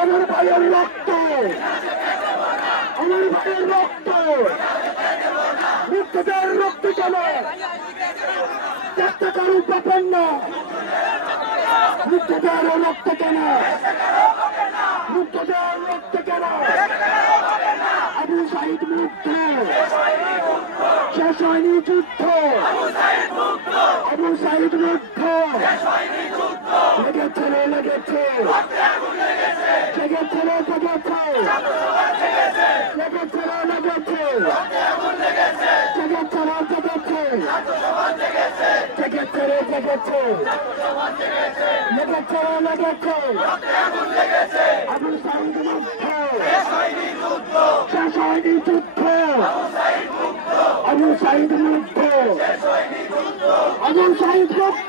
আমার ভাইয়ের রক্ত, আমার ভাইয়ের রক্ত, মুক্তিদের রক্ত কেন চেষ্টা করুন পাবেন না, মুক্তিদের রক্ত কেন, মুক্তিদের রক্ত কেন, আবু সাইদ মুক্ত, শেষ হয়নি যুদ্ধ, আবু সাইদ মুক্ত, লেগেছে লেগেছে লেগেছে লেগেছে লেগেছে লেগেছে আবু সাইদ মুক্ত, শেষ হয়নি যুদ্ধ, আবু সাইদ মুক্ত, আবু সাইদ মুক্ত।